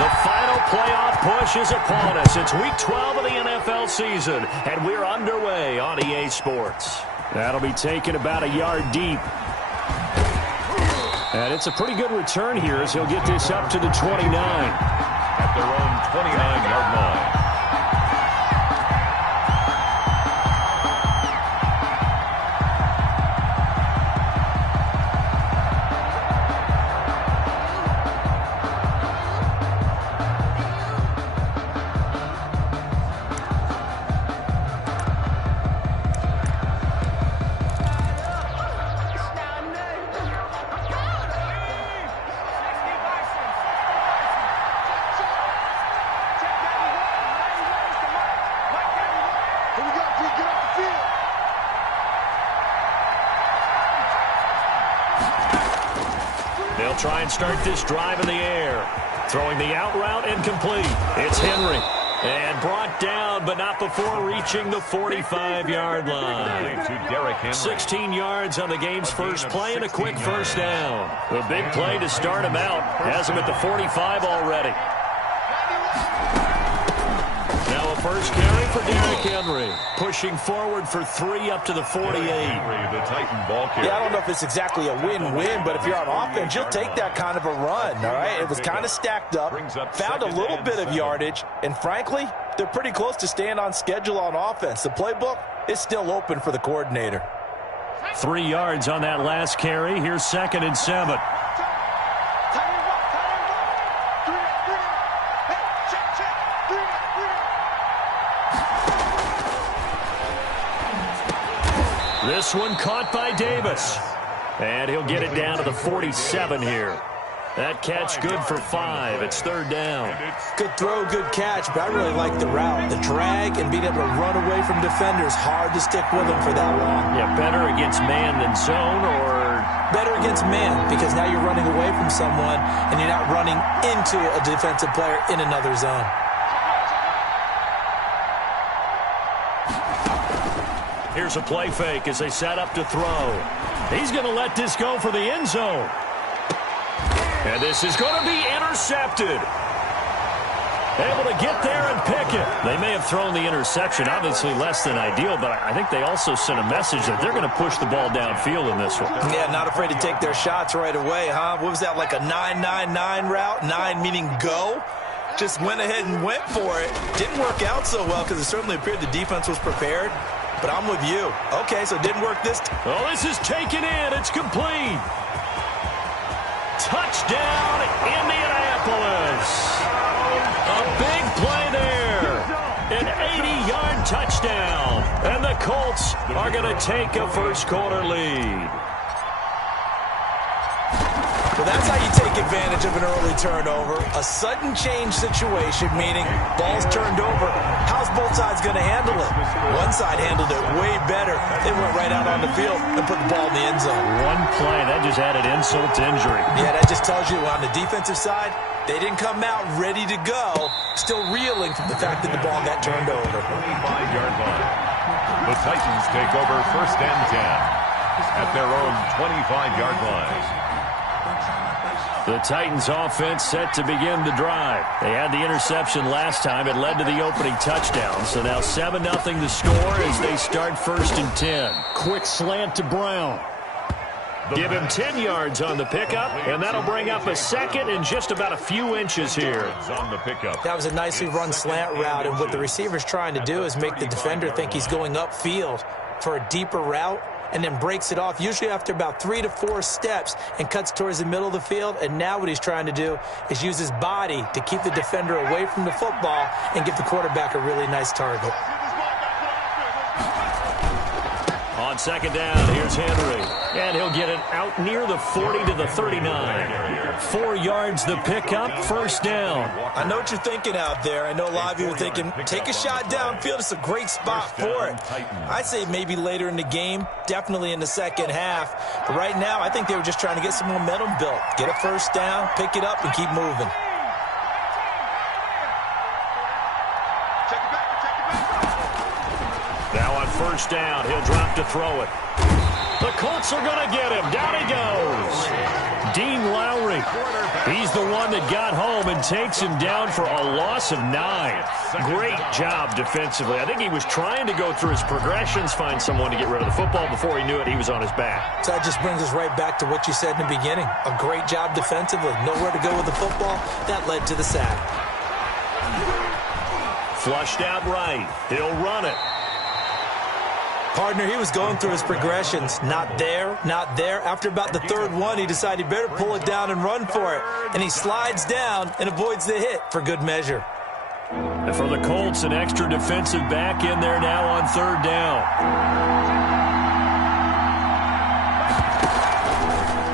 The final playoff push is upon us. It's Week 12 of the NFL season, and we're underway on EA Sports. That'll be taken about a yard deep. And it's a pretty good return here as he'll get this up to the 29. At their own 29-yard line. They'll try and start this drive in the air. Throwing the out route incomplete. It's Henry. And brought down, but not before reaching the 45-yard line. 16 yards on the game's first play and a quick first down. The big play to start him out. Has him at the 45 already. Now a first carry for Derrick Henry. Pushing forward for 3 up to the 48. The Titan ball carrier. Yeah, I don't know if it's exactly a win-win, but if you're on offense, you'll take that kind of a run, all right? It was kind of stacked up, found a little bit of yardage, and frankly, they're pretty close to staying on schedule on offense. The playbook is still open for the coordinator. 3 yards on that last carry. Here's 2nd and 7. This one caught by Davis. And he'll get it down to the 47 here. That catch good for 5. It's 3rd down. Good throw, good catch, but I really like the route. The drag and being able to run away from defenders, hard to stick with them for that long. Yeah, better against man than zone, or better against man, because now you're running away from someone and you're not running into a defensive player in another zone. Here's a play fake as they set up to throw. He's going to let this go for the end zone. And this is going to be intercepted. Able to get there and pick it. They may have thrown the interception, obviously less than ideal, but I think they also sent a message that they're going to push the ball downfield in this one. Yeah, not afraid to take their shots right away, huh? What was that, like a 9-9-9 route? 9 meaning go? Just went ahead and went for it. Didn't work out so well because it certainly appeared the defense was prepared. But I'm with you. Okay, so it didn't work this time. Oh, this is taken in. It's complete. Touchdown, Indianapolis. A big play there. An 80-yard touchdown. And the Colts are going to take a first-quarter lead. Well, that's how you take advantage of an early turnover. A sudden change situation, meaning ball's turned over. How's both sides going to handle it? One side handled it way better. They went right out on the field and put the ball in the end zone. One play, that just added insult to injury. Yeah, that just tells you on the defensive side, they didn't come out ready to go, still reeling from the fact that the ball got turned over. 25-yard line. The Titans take over 1st and 10 at their own 25-yard line. The Titans offense set to begin the drive. They had the interception last time. It led to the opening touchdown. So now 7-0 the score as they start 1st and 10. Quick slant to Brown. Give him 10 yards on the pickup, and that'll bring up a 2nd and just about a few inches here. On the pickup. That was a nicely run slant route, and what the receiver's trying to do is make the defender think he's going upfield for a deeper route, and then breaks it off, usually after about 3 to 4 steps, and cuts towards the middle of the field. And now what he's trying to do is use his body to keep the defender away from the football and give the quarterback a really nice target. On 2nd down, here's Henry. And he'll get it out near the 40 to the 39. 4 yards the pickup, 1st down. I know what you're thinking out there. I know a lot of you are thinking, take a shot downfield. It's a great spot for it. I say maybe later in the game, definitely in the second half. But right now, I think they were just trying to get some momentum built. Get a 1st down, pick it up, and keep moving. Now on 1st down, he'll drop to throw it. The Colts are going to get him. Down he goes. Dean Lowry. He's the one that got home and takes him down for a loss of 9. Great job defensively. I think he was trying to go through his progressions, find someone to get rid of the football. Before he knew it, he was on his back. So that just brings us right back to what you said in the beginning. A great job defensively. Nowhere to go with the football. That led to the sack. Flushed out right. He'll run it. Partner, he was going through his progressions. Not there, not there. After about the third one, he decided he better pull it down and run for it. And he slides down and avoids the hit for good measure. And for the Colts, an extra defensive back in there now on third down.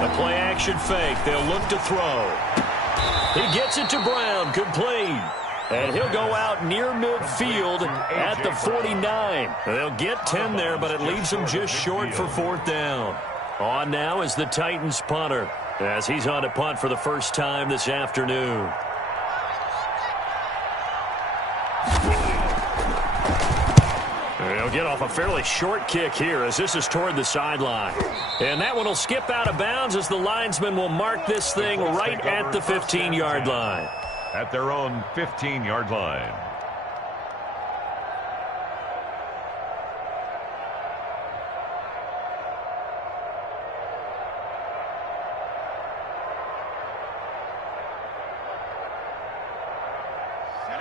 A play-action fake. They'll look to throw. He gets it to Brown. Complete. And he'll go out near midfield at the 49. They'll get 10 there, but it leaves him just short for fourth down. On now is the Titans punter, as he's on to punt for the first time this afternoon. He'll get off a fairly short kick here as this is toward the sideline. And that one will skip out of bounds as the linesman will mark this thing right at the 15-yard line. At their own 15-yard line.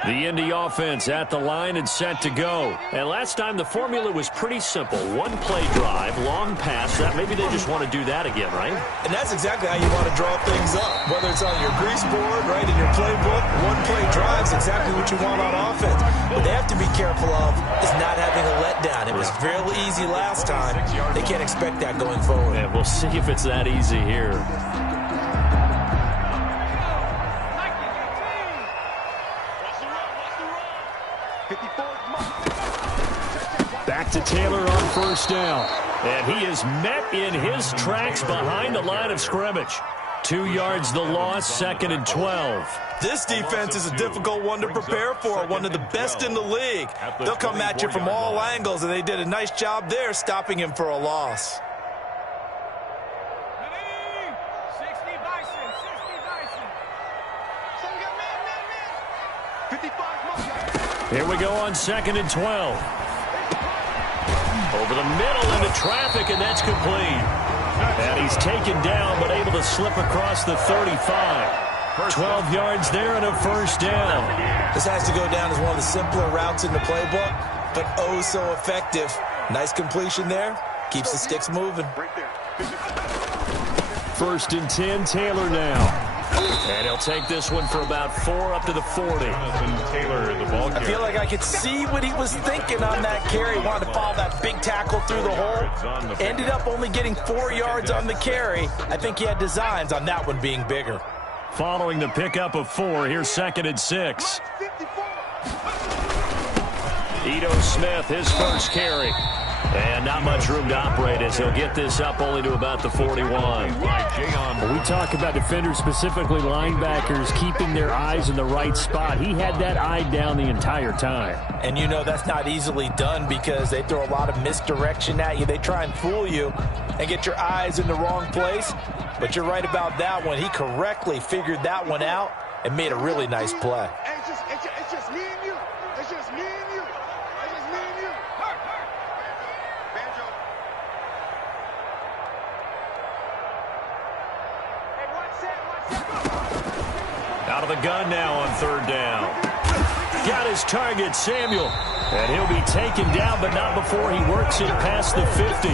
The Indy offense at the line and set to go. And last time the formula was pretty simple. One play drive, long pass. That maybe they just want to do that again, right? And that's exactly how you want to draw things up. Whether it's on your grease board, right, in your playbook, one play drive is exactly what you want on offense. What they have to be careful of is not having a letdown. It was real easy last time. They can't expect that going forward. Yeah, we'll see if it's that easy here. Back to Taylor on first down. And he is met in his tracks behind the line of scrimmage. 2 yards the loss, 2nd and 12. This defense is a difficult one to prepare for, one of the best in the league. They'll come at you from all angles, and they did a nice job there stopping him for a loss. Here we go on 2nd and 12. Over the middle into traffic, and that's complete. And he's taken down, but able to slip across the 35. 12 yards there and a first down. This has to go down as one of the simpler routes in the playbook, but oh so effective. Nice completion there. Keeps the sticks moving. 1st and 10, Taylor now. And he'll take this one for about 4 up to the 40. Taylor, the ball I feel like I could see what he was thinking on that carry. Wanted to follow that big tackle through the hole. Ended up only getting 4 yards on the carry. I think he had designs on that one being bigger. Following the pickup of 4, here's 2nd and 6. Ito Smith, his first carry. And not much room to operate as he'll get this up only to about the 41. When we talk about defenders, specifically linebackers, keeping their eyes in the right spot, he had that eye down the entire time. And you know that's not easily done because they throw a lot of misdirection at you. They try and fool you and get your eyes in the wrong place. But you're right about that one. He correctly figured that one out and made a really nice play. It's just me and you. It's just me and you. It's just me and you. Banjo. Hey, Out of the gun now on 3rd down. Got his target, Samuel. And he'll be taken down, but not before he works it past the 50.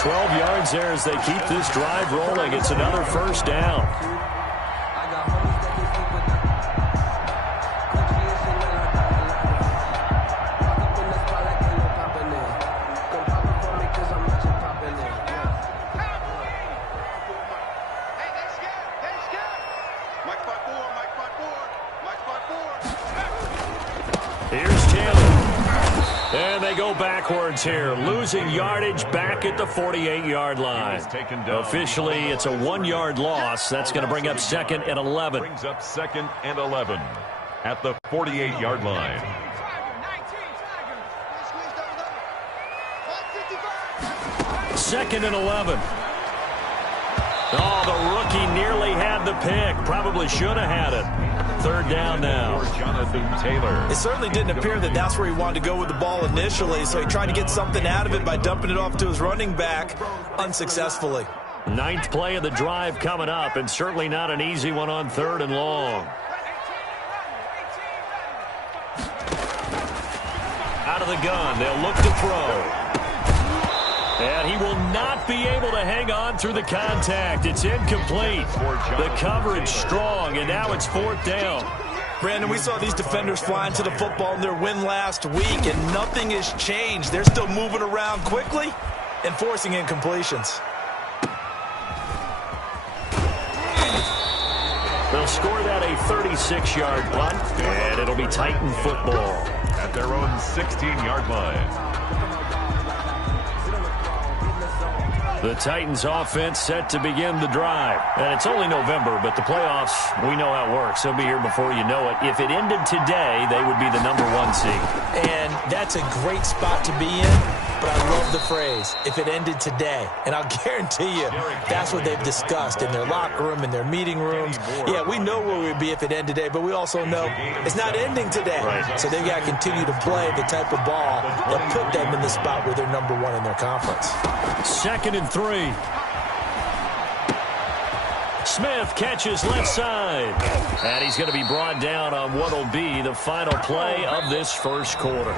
12 yards there as they keep this drive rolling. It's another first down. Here's Taylor. And they go backwards here, losing yardage back at the 48-yard line. Officially, it's a 1-yard loss. That's going to bring up 2nd and 11. Brings up 2nd and 11 at the 48-yard line. Second and 11. Oh, the rookie nearly had the pick. Probably should have had it. Third down now. Jonathan Taylor. It certainly didn't appear that that's where he wanted to go with the ball initially, so he tried to get something out of it by dumping it off to his running back unsuccessfully. Ninth play of the drive coming up, and certainly not an easy one on 3rd and long. Out of the gun, they'll look to throw. And he will not be able to hang on through the contact. It's incomplete. The coverage strong, and now it's 4th down. Brandon, we saw these defenders flying to the football in their win last week, and nothing has changed. They're still moving around quickly and forcing incompletions. They'll score that a 36-yard punt, and it'll be Titan football. At their own 16-yard line. The Titans offense set to begin the drive. And it's only November, but the playoffs, we know how it works. They'll be here before you know it. If it ended today, they would be the #1 seed. And that's a great spot to be in, but I love the phrase, if it ended today. And I'll guarantee you, that's what they've discussed in their locker room, in their meeting rooms. Yeah, we know where we'd be if it ended today, but we also know it's not ending today. Right. So they've got to continue to play the type of ball that put them in the spot where they're #1 in their conference. 2nd and 3. Smith catches left side. And he's going to be brought down on what will be the final play of this first quarter.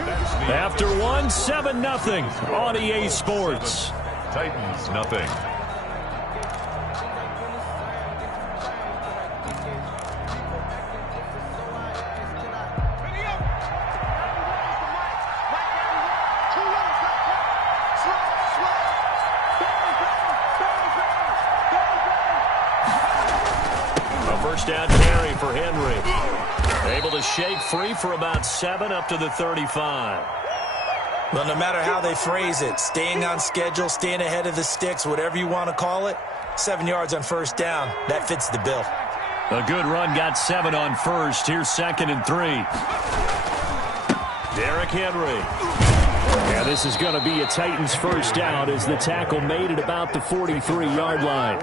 After one, 7-0 on EA Sports. Titans, nothing. First down carry for Henry. Able to shake free for about 7 up to the 35. Well, no matter how they phrase it, staying on schedule, staying ahead of the sticks, whatever you want to call it, 7 yards on first down, that fits the bill. A good run got 7 on first. Here's 2nd and 3. Derrick Henry. Yeah, this is going to be a Titans first down as the tackle made it about the 43-yard line.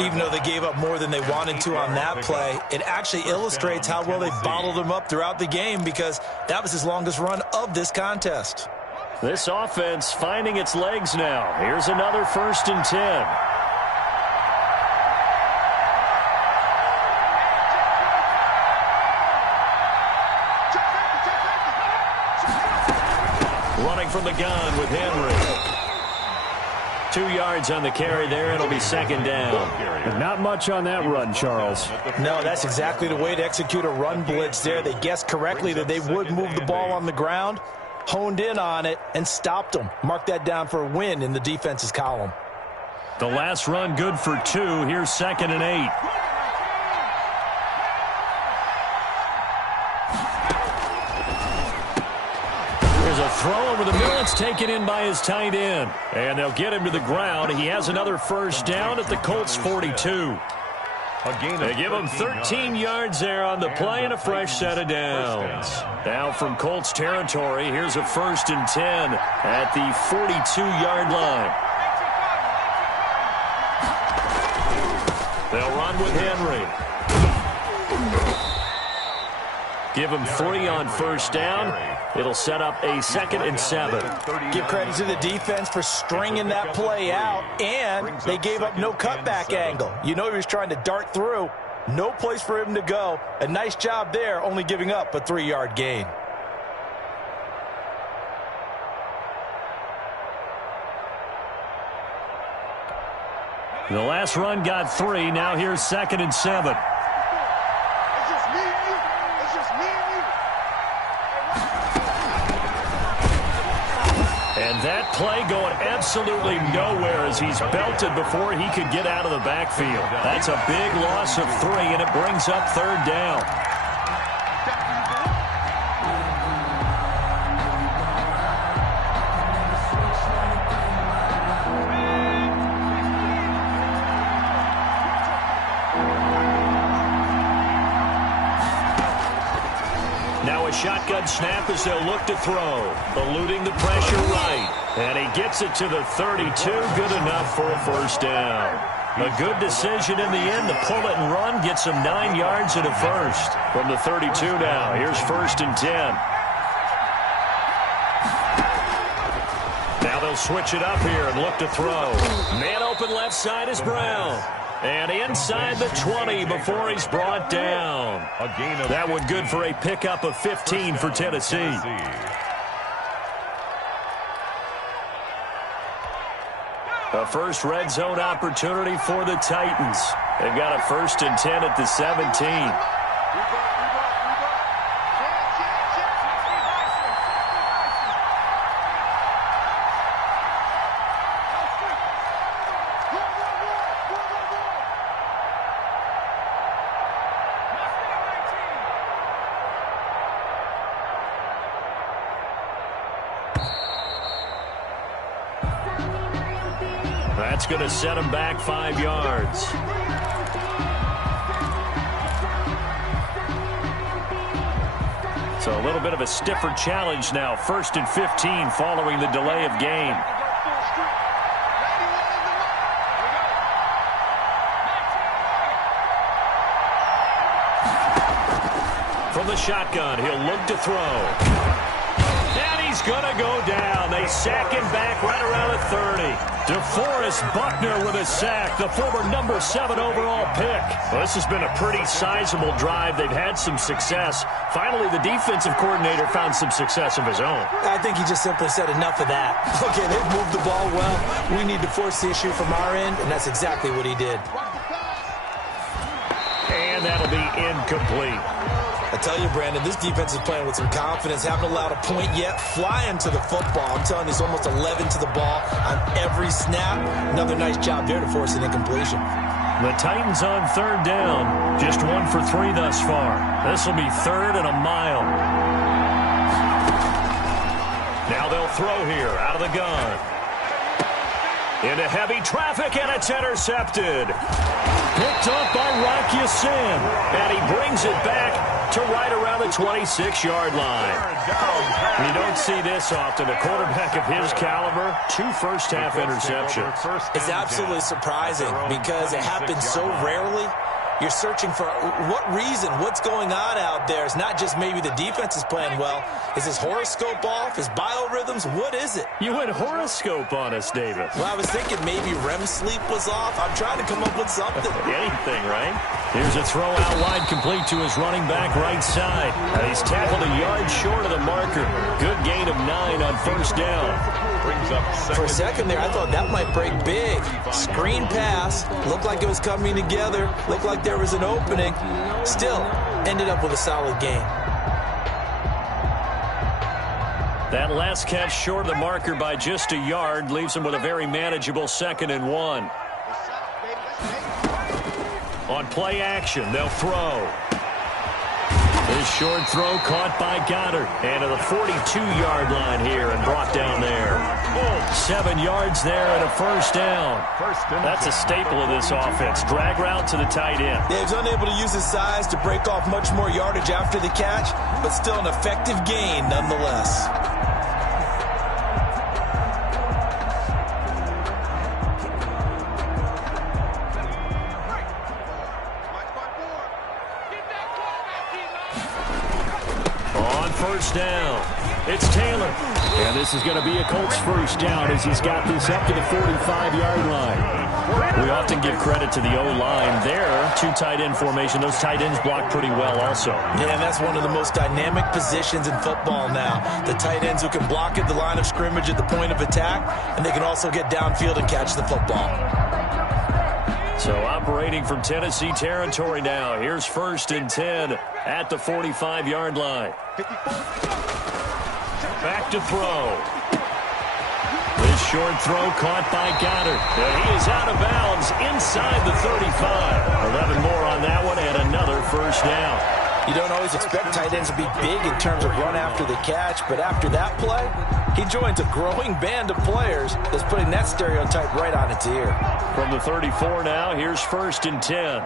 Even though they gave up more than they wanted to on that play, it actually illustrates how well they bottled him up throughout the game because that was his longest run of this contest. This offense finding its legs now. Here's another 1st and 10. Running from the gun with Henry. 2 yards on the carry there. It'll be 2nd down. And not much on that run, Charles. No, that's exactly the way to execute a run blitz there. They guessed correctly that they would move the ball on the ground, honed in on it, and stopped them. Mark that down for a win in the defense's column. The last run good for 2. Here's 2nd and 8. A throw over the middle. It's taken in by his tight end. And they'll get him to the ground. He has another first down at the Colts 42. They give him 13 yards there on the play and a fresh set of downs. Now from Colts territory, here's a 1st and 10 at the 42-yard line. They'll run with Henry. Give him 3 on first down. It'll set up a 2nd and 7. Give credit to the defense for stringing that play out, and they gave up no cutback angle. You know he was trying to dart through. No place for him to go. A nice job there, only giving up a 3-yard gain. The last run got 3. Now here's 2nd and 7. It's just me and you. It's just me and you. And that play going absolutely nowhere as he's belted before he could get out of the backfield. That's a big loss of 3, and it brings up 3rd down. Now a shotgun snap as they'll look to throw. Eluding the pressure right. And he gets it to the 32. Good enough for a first down. A good decision in the end to pull it and run, get some 9 yards and a first. From the 32 now, here's 1st and 10. Now they'll switch it up here and look to throw. Man open left side is Brown. And inside the 20 before he's brought down. That one good for a pickup of 15 for Tennessee. A first red zone opportunity for the Titans. They've got a 1st and 10 at the 17. That's going to set him back 5 yards. So a little bit of a stiffer challenge now. 1st and 15 following the delay of game. From the shotgun, he'll look to throw. And he's going to go down. They sack him back right around the 30. DeForest Buckner with a sack, the former number 7 overall pick. Well, this has been a pretty sizable drive. They've had some success. Finally, the defensive coordinator found some success of his own. I think he just simply said enough of that. Okay, they've moved the ball well. We need to force the issue from our end, and that's exactly what he did. And that'll be incomplete. I tell you, Brandon, this defense is playing with some confidence. Haven't allowed a point yet. Flying to the football. I'm telling you, it's almost 11 to the ball on every snap. Another nice job there to force an incompletion. The Titans on 3rd down. Just 1 for 3 thus far. This will be 3rd and a mile. Now they'll throw here out of the gun. Into heavy traffic, and it's intercepted. Picked up by RawB1zn, and he brings it back to right around the 26-yard line. You don't see this often. A quarterback of his caliber, 2 first-half interceptions. It's absolutely surprising because it happens so rarely. You're searching for what reason, what's going on out there. It's not just maybe the defense is playing well. Is his horoscope off? His biorhythms? What is it? You went horoscope on us, David. Well, I was thinking maybe REM sleep was off. I'm trying to come up with something. Anything, right? Here's a throw out wide, complete to his running back right side. And he's tackled a yard short of the marker. Good gain of 9 on 1st down. For a second there, I thought that might break big. Screen pass. Looked like it was coming together. Looked like there was an opening. Still, ended up with a solid game. That last catch short of the marker by just a yard leaves him with a very manageable 2nd and 1. On play action, they'll throw. This short throw caught by Goddard. And to the 42-yard line here and brought down there. 7 yards there and a 1st down. That's a staple of this offense. Drag route to the tight end. Yeah, he's unable to use his size to break off much more yardage after the catch, but still an effective gain nonetheless. On 1st down, it's Taylor. And this is going to be a Colts 1st down as he's got this up to the 45-yard line. We often give credit to the O-line there. 2 tight end formation. Those tight ends block pretty well also. Yeah, and that's one of the most dynamic positions in football now. The tight ends who can block at the line of scrimmage at the point of attack, and they can also get downfield and catch the football. So operating from Tennessee territory now. Here's 1st and 10 at the 45-yard line. Back to throw. This short throw caught by Goddard. He is out of bounds inside the 35. 11 more on that one and another 1st down. You don't always expect tight ends to be big in terms of run after the catch, but after that play, he joins a growing band of players that's putting that stereotype right on its ear. From the 34 now, here's 1st and 10.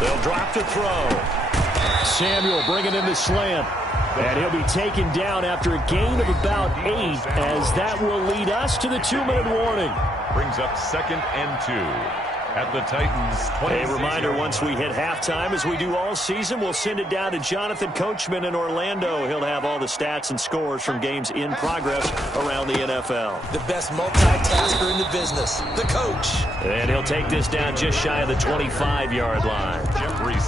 They'll drop to throw. Samuel bringing in the slant. And he'll be taken down after a gain of about 8, as that will lead us to the 2-minute warning. Brings up 2nd and 2. At the Titans' 20. A reminder, once we hit halftime, as we do all season, we'll send it down to Jonathan Coachman in Orlando. He'll have all the stats and scores from games in progress around the NFL. The best multitasker in the business, the coach. And he'll take this down just shy of the 25-yard line.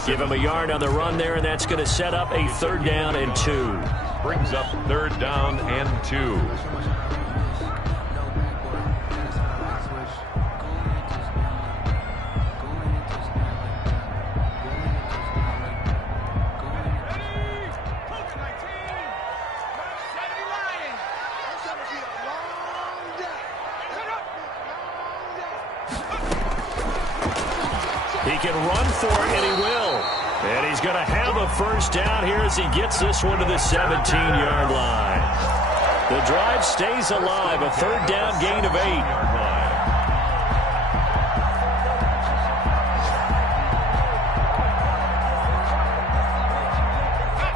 Give him a yard on the run there, and that's going to set up a 3rd down and 2. Brings up 3rd down and 2. He can run for it, and he will. And he's going to have a 1st down here as he gets this one to the 17-yard line. The drive stays alive, a 3rd down gain of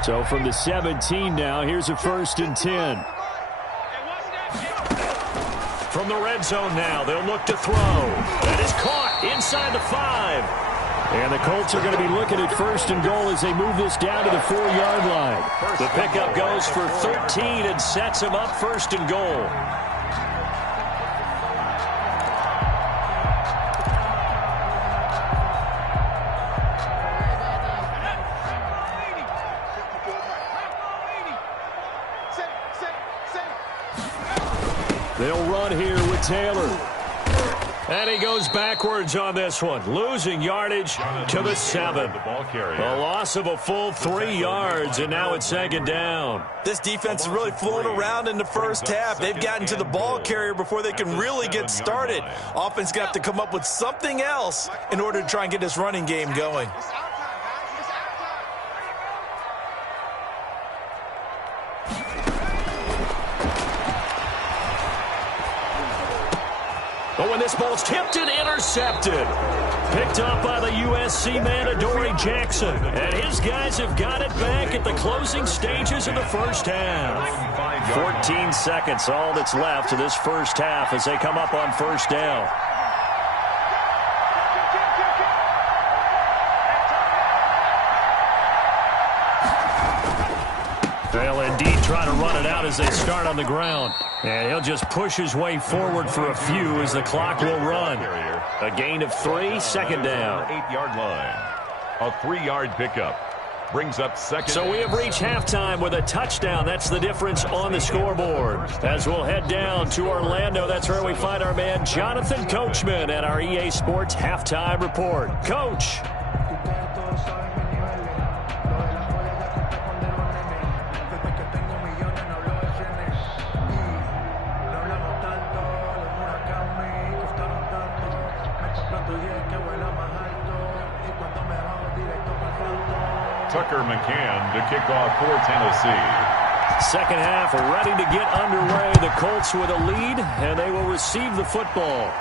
8. So from the 17 now, here's a 1st and 10. From the red zone now, they'll look to throw. That is caught inside the 5. And the Colts are going to be looking at 1st and goal as they move this down to the 4-yard line. The pickup goes for 13 and sets him up 1st and goal. They'll run here with Taylor. And he goes backwards on this one, losing yardage to the 7. A loss of a full 3 yards, and now it's 2nd down. This defense is really flown around in the first half. They've gotten to the ball carrier before they can really get started. Offense got to come up with something else in order to try and get this running game going. But when this ball's tipped and intercepted. Picked up by the USC man, Adoree Jackson. And his guys have got it back at the closing stages of the first half. 14 seconds, all that's left of this first half as they come up on 1st down. They'll indeed try to run it out as they start on the ground. And he'll just push his way forward for a few as the clock will run. A gain of 3, 2nd down. 8-yard line. A 3-yard pickup. Brings up 2nd. So we have reached halftime with a touchdown. That's the difference on the scoreboard. As we'll head down to Orlando, that's where we find our man Jonathan Coachman at our EA Sports Halftime Report. Coach. Tucker McCann to kick off for Tennessee. Second half ready to get underway. The Colts with a lead, and they will receive the football.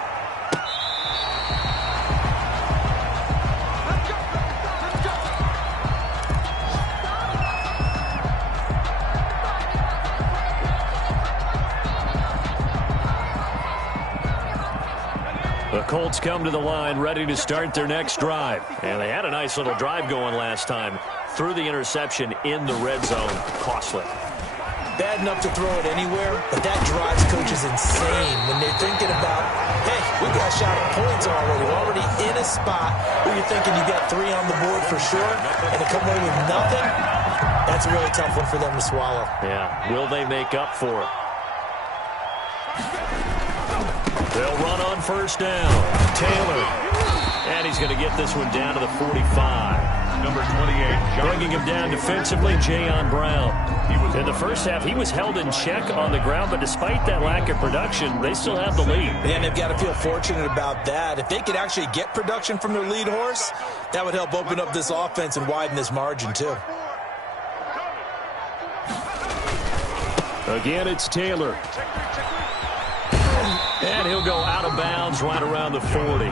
The Colts come to the line ready to start their next drive. And they had a nice little drive going last time. Threw the interception in the red zone. Costly. Bad enough to throw it anywhere, but that drives coaches insane when they're thinking about, hey, we got a shot at points already. We're already in a spot where you're thinking you got 3 on the board for sure, and to come away with nothing, that's a really tough one for them to swallow. Yeah, will they make up for it? They'll run on 1st down. Taylor. And he's going to get this one down to the 45. Number 28. Bringing him down defensively, Jayon Brown. In the first half, he was held in check on the ground, but despite that lack of production, they still have the lead. And they've got to feel fortunate about that. If they could actually get production from their lead horse, that would help open up this offense and widen this margin, too. Again, it's Taylor. And he'll go out of bounds right around the 40.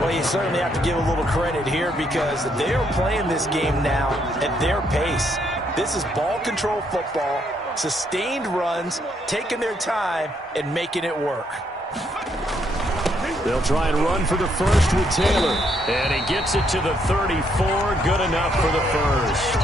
Well, you certainly have to give a little credit here because they're playing this game now at their pace. This is ball control football, sustained runs, taking their time, and making it work. They'll try and run for the first with Taylor. And he gets it to the 34. Good enough for the first.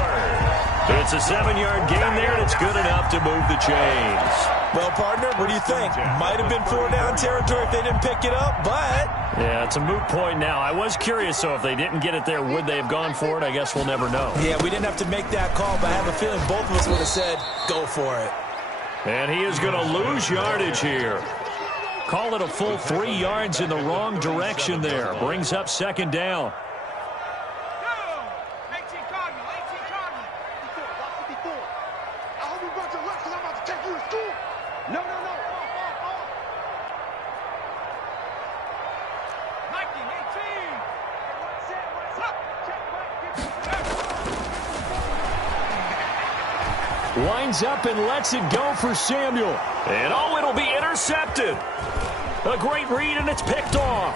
It's a 7-yard gain there, and it's good enough to move the chains. Well, partner, what do you think? Might have been 4-down territory if they didn't pick it up, but... Yeah, it's a moot point now. I was curious, so if they didn't get it there, would they have gone for it? I guess we'll never know. Yeah, we didn't have to make that call, but I have a feeling both of us would have said, go for it. And he is going to lose yardage here. Call it a full 3 yards in the wrong direction there. Brings up second down. Winds up and lets it go for Samuel. And oh, it'll be intercepted. A great read, and it's picked off.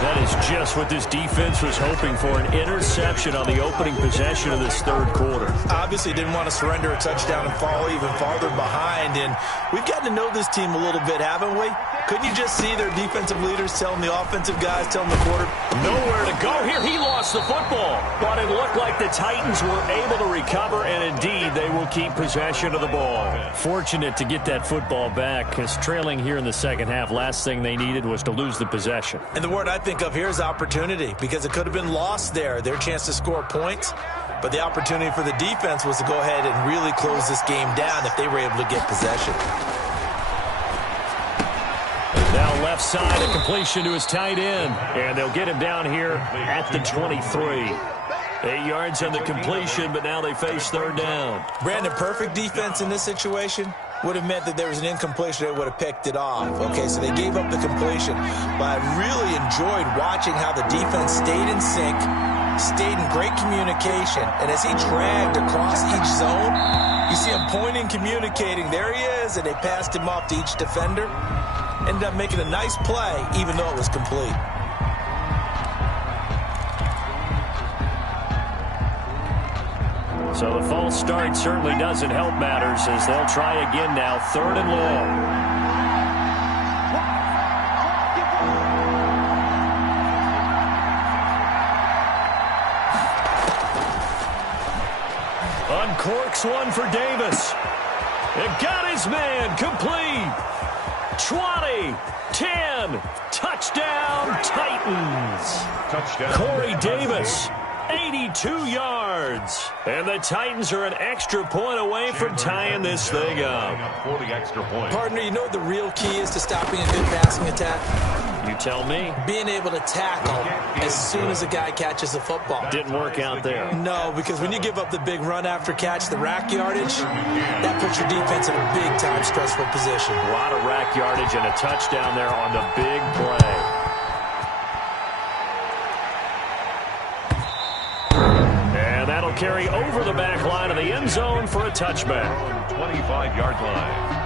That is just what this defense was hoping for, an interception on the opening possession of this third quarter. Obviously didn't want to surrender a touchdown and fall even farther behind, and we've gotten to know this team a little bit, haven't we? Couldn't you just see their defensive leaders telling the offensive guys, telling the quarter? Nowhere to go here. He lost the football, but it looked like the Titans were able to recover, and indeed they will keep possession of the ball. Fortunate to get that football back, because trailing here in the second half, last thing they needed was to lose the possession. And the word I think of here is opportunity, because it could have been lost there, their chance to score points. But the opportunity for the defense was to go ahead and really close this game down if they were able to get possession. Now left side, a completion to his tight end. And they'll get him down here at the 23. 8 yards on the completion, but now they face third down. Brandon, perfect defense in this situation would have meant that there was an incompletion. They would have picked it off. Okay, so they gave up the completion. But I really enjoyed watching how the defense stayed in sync, stayed in great communication. And as he dragged across each zone, you see him pointing, communicating. There he is, and they passed him off to each defender. Ended up making a nice play, even though it was complete. So the false start certainly doesn't help matters as they'll try again now, third and long. Uncorks one for Davis. It got his man complete. 20, 10, touchdown Titans. Touchdown. Corey Davis, 82 yards. And the Titans are an extra point away from tying this thing up. 40 extra points. Partner, you know what the real key is to stopping a good passing attack? You tell me. Being able to tackle as soon as a guy catches the football. Didn't work out there. No, because when you give up the big run after catch, the rack yardage, that puts your defense in a big-time stressful position. A lot of rack yardage and a touchdown there on the big play. And that'll carry over the back line of the end zone for a touchback. 25-yard line.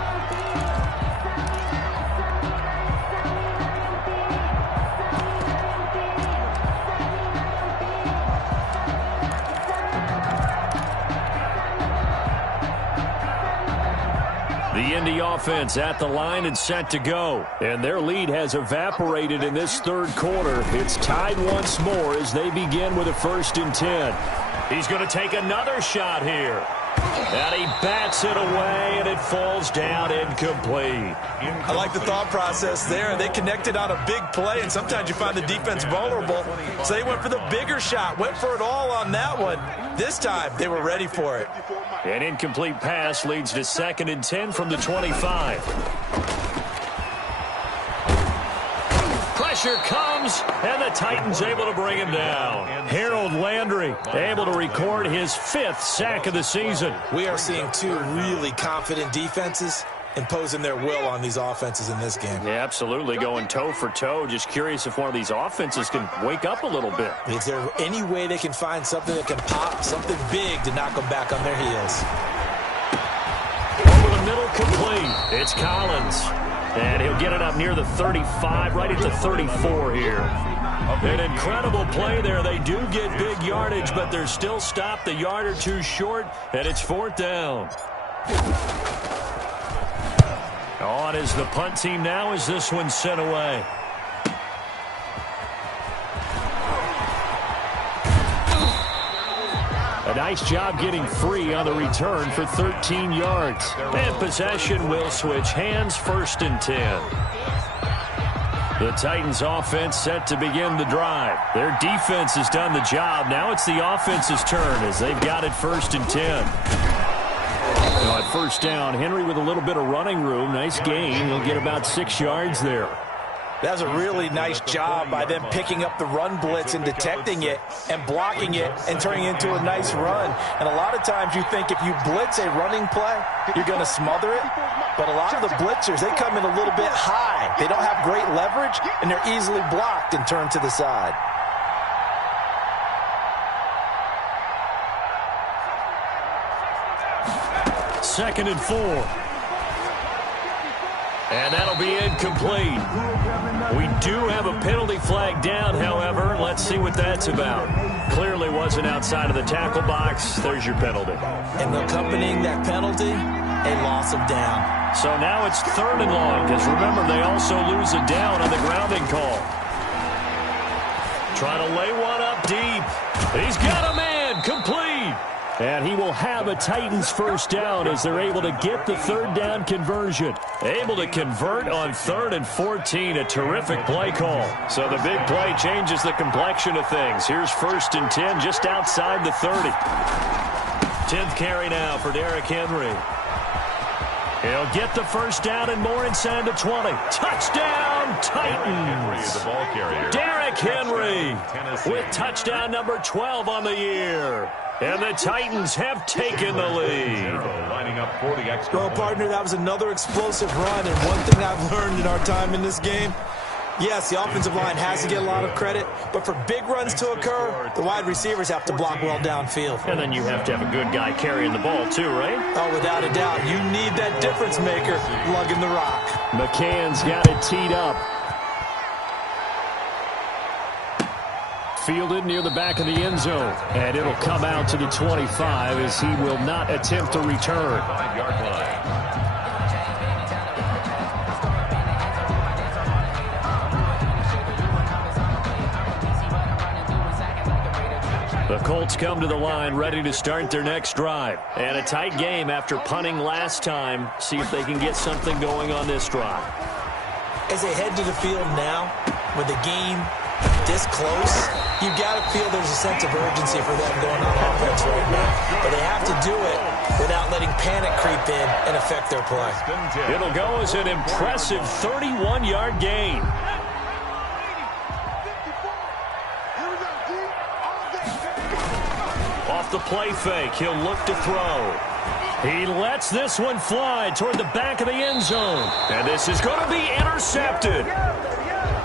The Indy offense at the line and set to go. And their lead has evaporated in this third quarter. It's tied once more as they begin with a 1st and 10. He's going to take another shot here. And he bats it away, and it falls down incomplete. I like the thought process there. They connected on a big play, and sometimes you find the defense vulnerable. So they went for the bigger shot, went for it all on that one. This time, they were ready for it. An incomplete pass leads to 2nd and 10 from the 25. Pressure comes, and the Titans able to bring him down. Harold Landry able to record his 5th sack of the season. We are seeing two really confident defenses imposing their will on these offenses in this game. Yeah, absolutely, going toe for toe. Just curious if one of these offenses can wake up a little bit. Is there any way they can find something that can pop, something big to knock them back on their heels? Over the middle, complete. It's Collins. And he'll get it up near the 35, right at the 34 here. An incredible play there. They do get big yardage, but they're still stopped a yard or two short, and it's 4th down. On is the punt team now as this one's sent away. A nice job getting free on the return for 13 yards. And possession will switch hands, 1st and 10. The Titans offense set to begin the drive. Their defense has done the job. Now it's the offense's turn as they've got it 1st and 10. Now at 1st down, Henry with a little bit of running room. Nice gain. He'll get about 6 yards there. That was a really nice job by them picking up the run blitz and detecting it and blocking it and turning it into a nice run. And a lot of times you think if you blitz a running play, you're going to smother it. But a lot of the blitzers, they come in a little bit high. They don't have great leverage, and they're easily blocked and turned to the side. Second and 4. And that'll be incomplete. We do have a penalty flag down, however. Let's see what that's about. Clearly wasn't outside of the tackle box. There's your penalty. And accompanying that penalty, a loss of down. So now it's 3rd and long, because remember, they also lose a down on the grounding call. Trying to lay one up deep. He's got a man, complete. And he will have a Titans 1st down as they're able to get the 3rd down conversion. Able to convert on 3rd and 14. A terrific play call. So the big play changes the complexion of things. Here's 1st and 10 just outside the 30. 10th carry now for Derrick Henry. He'll get the 1st down and more inside the 20. Touchdown, Titans. The ball carrier. Derrick Henry with touchdown number 12 on the year. And the Titans have taken the lead. Lining up for the extra. Well, partner, that was another explosive run. And one thing I've learned in our time in this game, yes, the offensive line has to get a lot of credit, but for big runs to occur, the wide receivers have to block well downfield. And then you have to have a good guy carrying the ball too, right? Oh, without a doubt. You need that difference maker lugging the rock. McCann's got it teed up. Fielded near the back of the end zone. And it'll come out to the 25 as he will not attempt to return. 5-yard line. The Colts come to the line ready to start their next drive. And a tight game after punting last time. See if they can get something going on this drive. As they head to the field now, with the game this close, you got to feel there's a sense of urgency for them going on offense right now. But they have to do it without letting panic creep in and affect their play. It'll go as an impressive 31-yard gain. Off the play fake, he'll look to throw. He lets this one fly toward the back of the end zone. And this is going to be intercepted.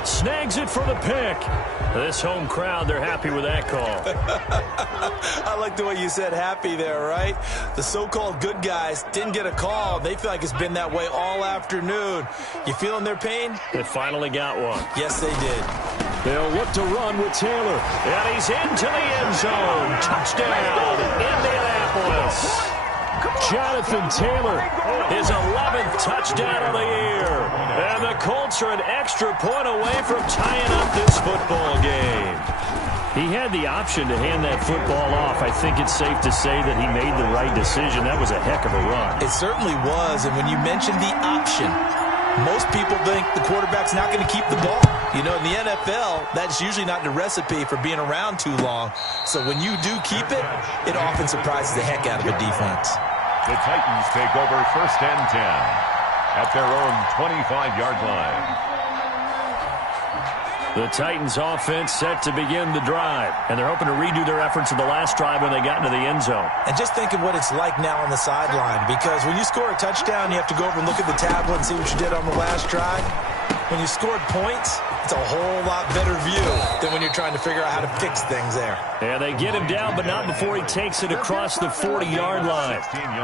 Snags it for the pick. This home crowd, they're happy with that call. I like the way you said happy there, right? The so-called good guys didn't get a call. They feel like it's been that way all afternoon. You feeling their pain? They finally got one. Yes, they did. They'll look to run with Taylor. And he's into the end zone. Touchdown, Indianapolis. Jonathan Taylor. His 11th touchdown of the year. And the Colts are an extra point away from tying up this football game. He had the option to hand that football off. I think it's safe to say that he made the right decision. That was a heck of a run. It certainly was. And when you mentioned the option, most people think the quarterback's not going to keep the ball. You know, in the NFL, that's usually not the recipe for being around too long. So when you do keep it, it often surprises the heck out of a defense. The Titans take over 1st and 10 at their own 25-yard line. The Titans offense set to begin the drive. And they're hoping to redo their efforts in the last drive when they got into the end zone. And just think of what it's like now on the sideline. Because when you score a touchdown, you have to go over and look at the tablet and see what you did on the last drive. When you scored points, it's a whole lot better view than when you're trying to figure out how to fix things there. And they get him down, but not before he takes it across the 40-yard line.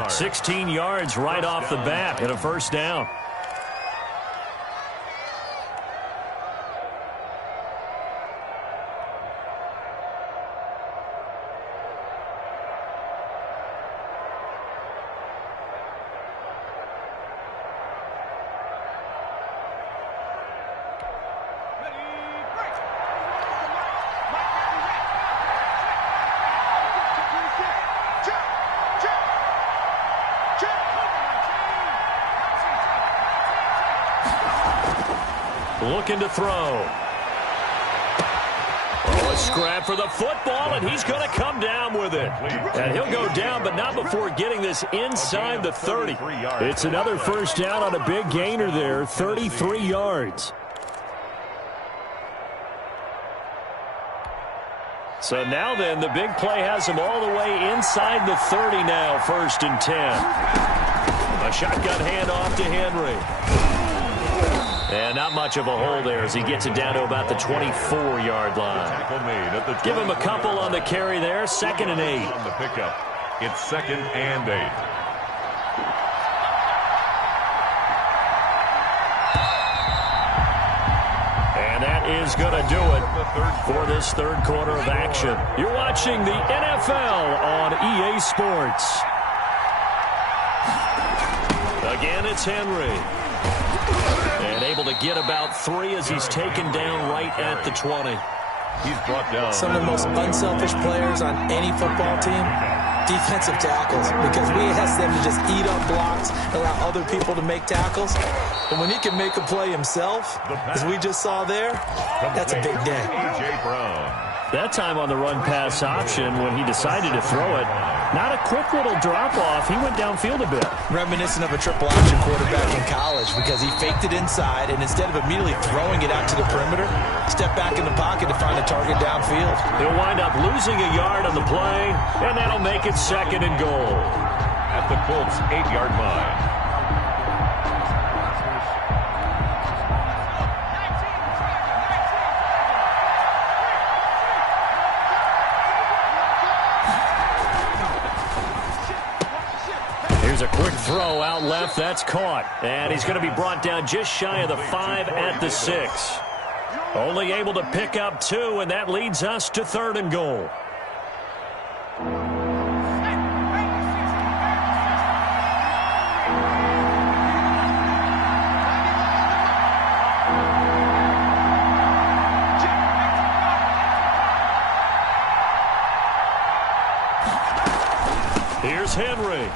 16 yards right off the bat and a 1st down. looking to throw. Oh, a scrap for the football, and he's going to come down with it. And he'll go down, but not before getting this inside the 30. It's another first down on a big gainer there, 33 yards. So now then, the big play has him all the way inside the 30 now, 1st and 10. A shotgun handoff to Henry. And not much of a hole there as he gets it down to about the 24-yard line. Give him a couple on the carry there, 2nd and 8. On the pickup, it's 2nd and 8. And that is going to do it for this 3rd quarter of action. You're watching the NFL on EA Sports. Again, it's Henry. And able to get about 3 as he's taken down right at the 20. He's brought down. Some of the most unselfish players on any football team, defensive tackles, because we ask them to just eat up blocks, allow other people to make tackles. And when he can make a play himself, as we just saw there, that's a big day. A.J. Brown. That time on the run-pass option when he decided to throw it. Not a quick little drop-off. He went downfield a bit. Reminiscent of a triple-option quarterback in college because he faked it inside, and instead of immediately throwing it out to the perimeter, step back in the pocket to find a target downfield. He'll wind up losing a yard on the play, and that'll make it 2nd and goal. At the Colts' 8-yard line. Here's a quick throw out left. That's caught. And he's going to be brought down just shy of the 5 at the 6. Only able to pick up 2, and that leads us to 3rd and goal. Here's Henry.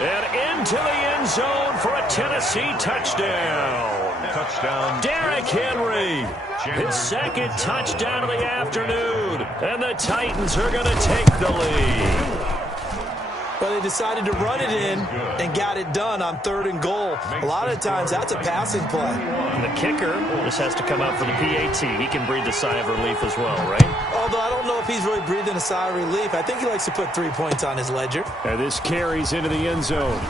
And into the end zone for a Tennessee touchdown. Touchdown. Derrick Henry. His 2nd touchdown of the afternoon. And the Titans are going to take the lead. Well, they decided to run it in and got it done on 3rd and goal. A lot of times, that's a passing play. And the kicker just has to come out for the PAT. He can breathe a sigh of relief as well, right? Although I don't know if he's really breathing a sigh of relief. I think he likes to put 3 points on his ledger. And this carries into the end zone.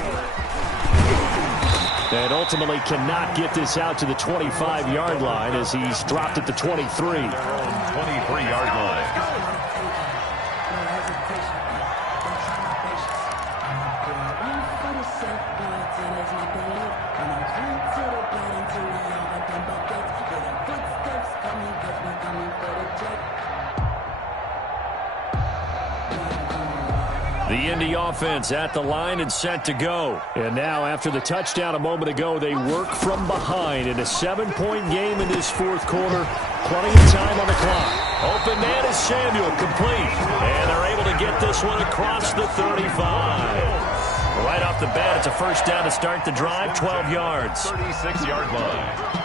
And ultimately cannot get this out to the 25-yard line as he's dropped at the 23. 23-yard line. The Indy offense at the line and set to go. And now, after the touchdown a moment ago, they work from behind in a 7-point game in this 4th quarter. Plenty of time on the clock. Open man is Samuel, complete. And they're able to get this one across the 35. Right off the bat, it's a first down to start the drive, 12 yards. 36-yard line.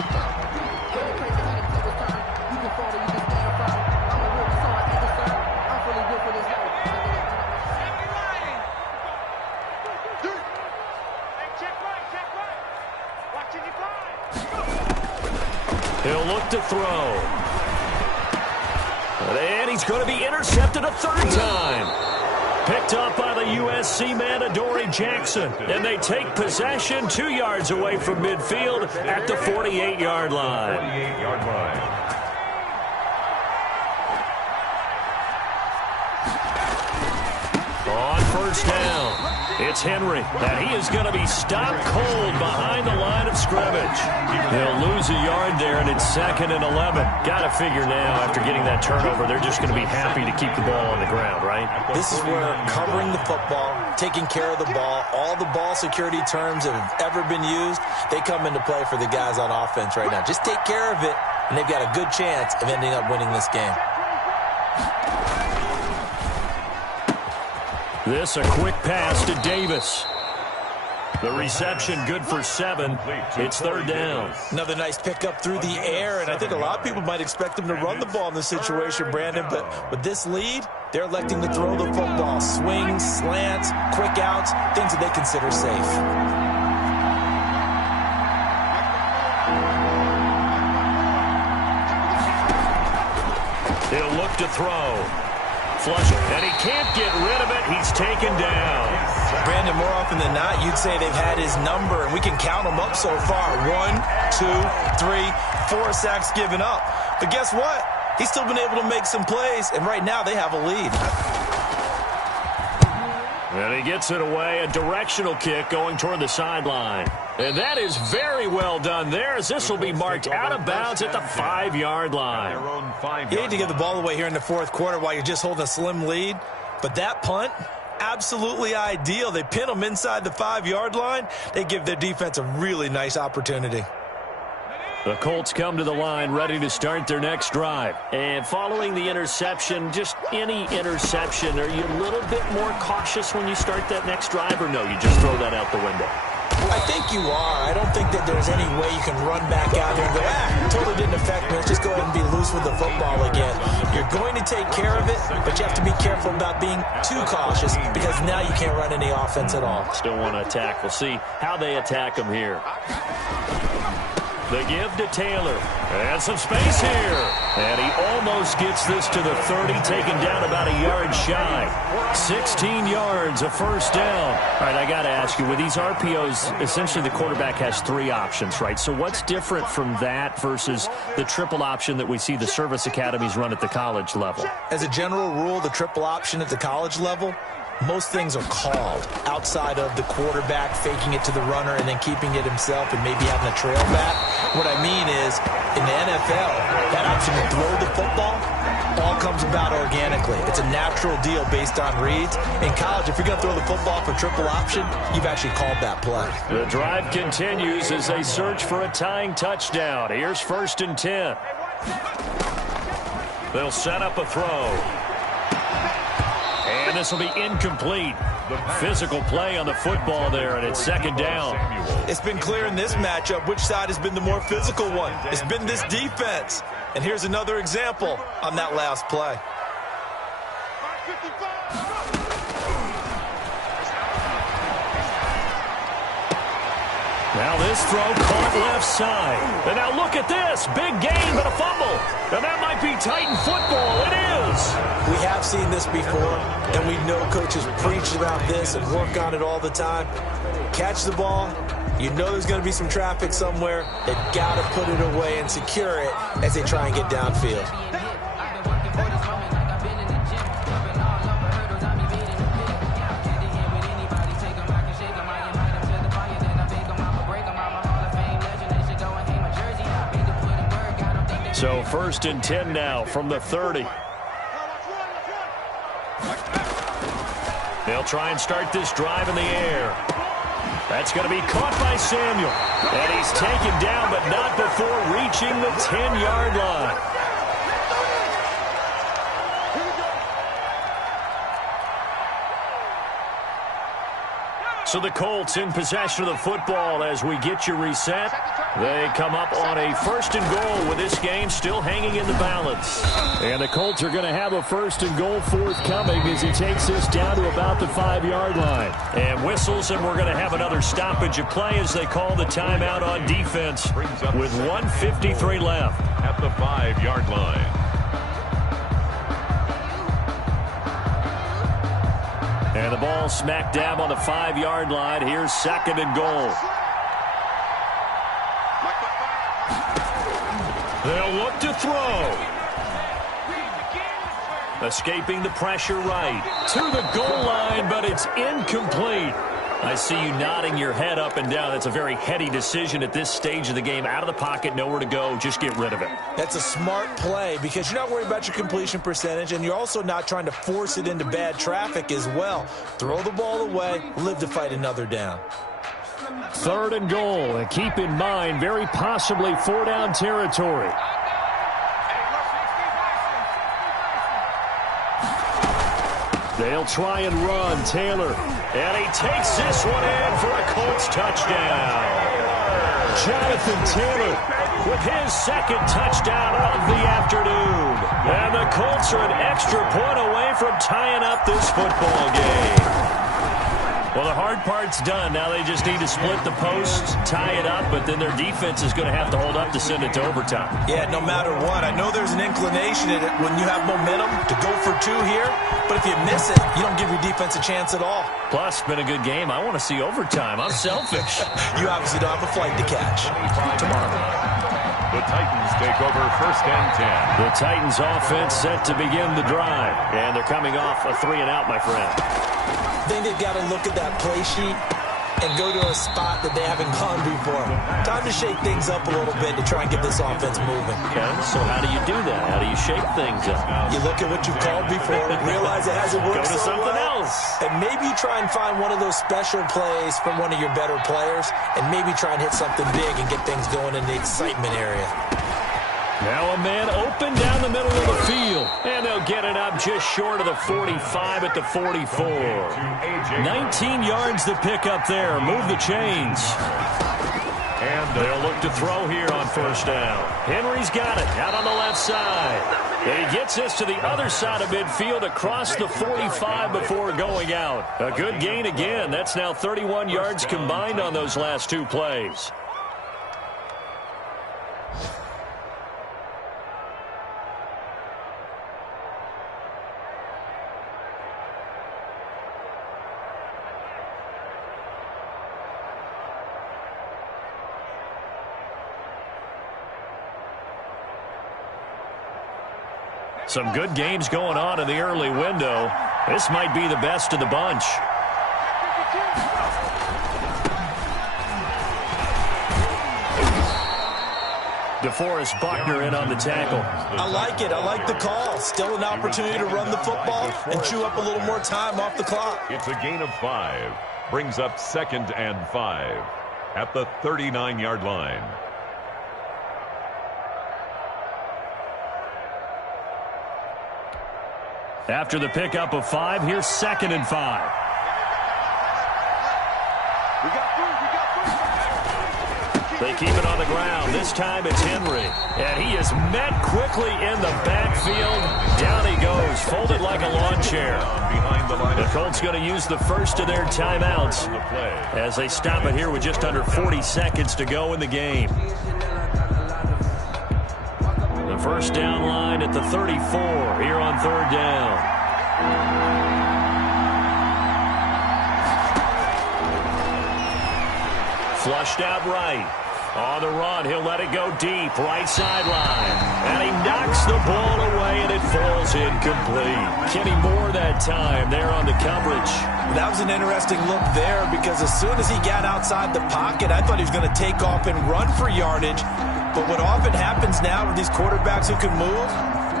He'll look to throw. And he's going to be intercepted a 3rd time. Picked up by the USC man, Adoree Jackson. And they take possession 2 yards away from midfield at the 48-yard line. 48-yard line. On first down, it's Henry, and he is going to be stopped cold behind the line of scrimmage. He'll lose a yard there, and it's 2nd and 11. Got to figure now, after getting that turnover, they're just going to be happy to keep the ball on the ground, right? This is where covering the football, taking care of the ball, all the ball security terms that have ever been used, they come into play for the guys on offense right now. Just take care of it, and they've got a good chance of ending up winning this game. This a quick pass to Davis. The reception good for 7. It's third down. Another nice pickup through the air, and I think a lot of people might expect them to run the ball in this situation, Brandon, but with this lead, they're electing to throw the football. Swings, slants, quick outs, things that they consider safe. He'll look to throw. Flush, and he can't get rid of it. He's taken down. Brandon, more often than not, you'd say they've had his number, and we can count them up so far. 1, 2, 3, 4 sacks given up. But guess what? He's still been able to make some plays, and right now they have a lead. And he gets it away, a directional kick going toward the sideline. And that is very well done there, as this will be marked out of bounds at the 5-yard line. You hate to give the ball away here in the fourth quarter while you're just holding a slim lead, but that punt, absolutely ideal. They pin them inside the 5-yard line. They give their defense a really nice opportunity. The Colts come to the line ready to start their next drive. And following the interception, just any interception, are you a little bit more cautious when you start that next drive, or no, you just throw that out the window? I think you are. I don't think that there's any way you can run back out there and go, totally didn't affect me. Let's just go ahead and be loose with the football again. You're going to take care of it, but you have to be careful about being too cautious because now you can't run any offense at all. Still want to attack. We'll see how they attack them here. The give to Taylor. And some space here. And he almost gets this to the 30, taken down about a yard shy. 16 yards, a first down. All right, I got to ask you, with these RPOs, essentially the quarterback has 3 options, right? So what's different from that versus the triple option that we see the service academies run at the college level? As a general rule, the triple option at the college level, most things are called outside of the quarterback faking it to the runner and then keeping it himself and maybe having a trail back. What I mean is, in the NFL, that option to throw the football all comes about organically. It's a natural deal based on reads. In college, if you're going to throw the football for triple option, you've actually called that play. The drive continues as they search for a tying touchdown. Here's 1st and 10. They'll set up a throw. And this will be incomplete. Physical play on the football there, and it's 2nd down. It's been clear in this matchup which side has been the more physical one. It's been this defense. And here's another example on that last play. Now this throw caught left side. And now look at this. Big gain, but a fumble. And that might be Titan football. It is. We have seen this before, and we know coaches preach about this and work on it all the time. Catch the ball. You know there's going to be some traffic somewhere. They've got to put it away and secure it as they try and get downfield. So 1st and 10 now from the 30. They'll try and start this drive in the air. That's going to be caught by Samuel. And he's taken down, but not before reaching the 10-yard line. So the Colts in possession of the football as we get you reset. They come up on a 1st and goal with this game still hanging in the balance. And the Colts are going to have a 1st and goal forthcoming as he takes this down to about the 5-yard line. And whistles, and we're going to have another stoppage of play as they call the timeout on defense with 1:53 left. At the 5-yard line. And the ball smack dab on the 5-yard line. Here's 2nd and goal. They'll look to throw. Escaping the pressure right. To the goal line, but it's incomplete. I see you nodding your head up and down. That's a very heady decision at this stage of the game. Out of the pocket, nowhere to go. Just get rid of it. That's a smart play because you're not worried about your completion percentage, and you're also not trying to force it into bad traffic as well. Throw the ball away, live to fight another down. 3rd and goal, and keep in mind, very possibly 4-down territory. They'll try and run. Taylor. And he takes this one in for a Colts touchdown. Jonathan Taylor with his second touchdown of the afternoon. And the Colts are an extra point away from tying up this football game. Well, the hard part's done. Now they just need to split the posts, tie it up, but then their defense is going to have to hold up to send it to overtime. Yeah, no matter what. I know there's an inclination in it when you have momentum to go for two here, but if you miss it, you don't give your defense a chance at all. Plus, it's been a good game. I want to see overtime. I'm selfish. You obviously don't have a flight to catch. Tomorrow, the Titans take over 1st and 10. The Titans offense set to begin the drive, and they're coming off a 3-and-out, my friend. I think they've got to look at that play sheet and go to a spot that they haven't gone before. Time to shake things up a little bit to try and get this offense moving. Okay, so how do you do that? How do you shake things up? You look at what you've called before, realize it hasn't worked Go to so something well, else. and maybe you try and find one of those special plays from one of your better players, and maybe try and hit something big and get things going in the excitement area. Now a man open down the middle of the field. And they'll get it up just short of the 45 at the 44. 19 yards to pick up there. Move the chains. And they'll look to throw here on 1st down. Henry's got it out on the left side. And he gets this to the other side of midfield across the 45 before going out. A good gain again. That's now 31 yards combined on those last two plays. Some good games going on in the early window. This might be the best of the bunch. DeForest Buckner in on the tackle. I like it. I like the call. Still an opportunity to run the football and chew up a little more time off the clock. It's a gain of 5. Brings up 2nd and 5 at the 39-yard line. After the pickup of 5, here's 2nd and 5. They keep it on the ground. This time it's Henry. And he is met quickly in the backfield. Down he goes, folded like a lawn chair. The Colts going to use the first of their timeouts as they stop it here with just under 40 seconds to go in the game. The 1st down line at the 34 here on 3rd down. Flushed out right. On the run, he'll let it go deep, right sideline. And he knocks the ball away, and it falls incomplete. Kenny Moore that time there on the coverage. That was an interesting look there because as soon as he got outside the pocket, I thought he was going to take off and run for yardage. But what often happens now with these quarterbacks who can move,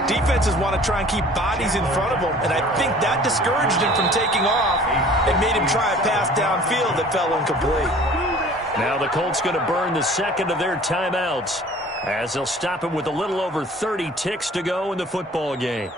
defenses want to try and keep bodies in front of them. And I think that discouraged him from taking off and made him try a pass downfield that fell incomplete. Now the Colts going to burn the second of their timeouts as they'll stop him with a little over 30 ticks to go in the football game.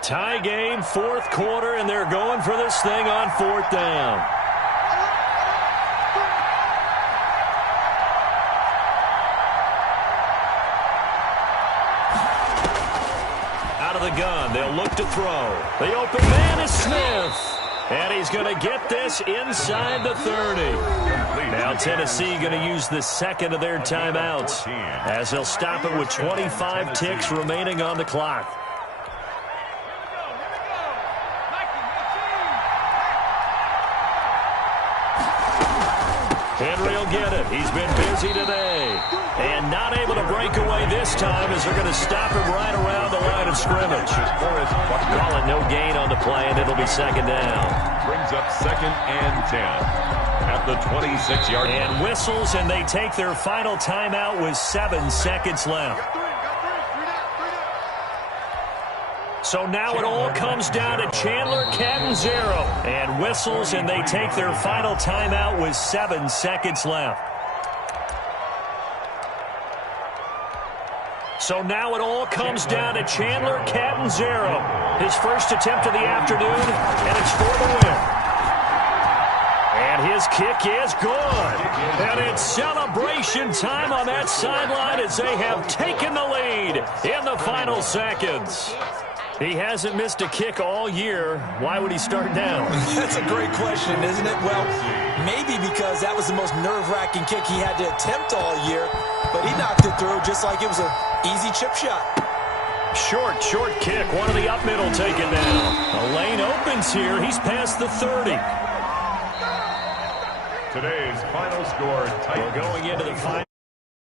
Tie game, 4th quarter, and they're going for this thing on 4th down. Out of the gun, they'll look to throw. The open man is Smith. And he's going to get this inside the 30. Now Tennessee going to use the second of their timeouts as they'll stop it with 25 ticks remaining on the clock. Henry will get it. He's been busy today. And not able to break away this time as they're going to stop him right around the line of scrimmage. Call it no gain on the play, and it'll be 2nd down. Brings up 2nd and 10 at the 26-yard line. And whistles, and they take their final timeout with 7 seconds left. So now it all comes down to Chandler Catanzaro. And whistles, and they take their final timeout with 7 seconds left. So now it all comes down to Chandler Catanzaro. His first attempt of the afternoon, and it's for the win. And his kick is good. And it's celebration time on that sideline as they have taken the lead in the final seconds. He hasn't missed a kick all year. Why would he start down? That's a great question, isn't it? Well, maybe because that was the most nerve-wracking kick he had to attempt all year, but he knocked it through just like it was an easy chip shot. Short kick. One of the up middle taken down. The lane opens here. He's past the 30. Today's final score, Titans. We're going into the final.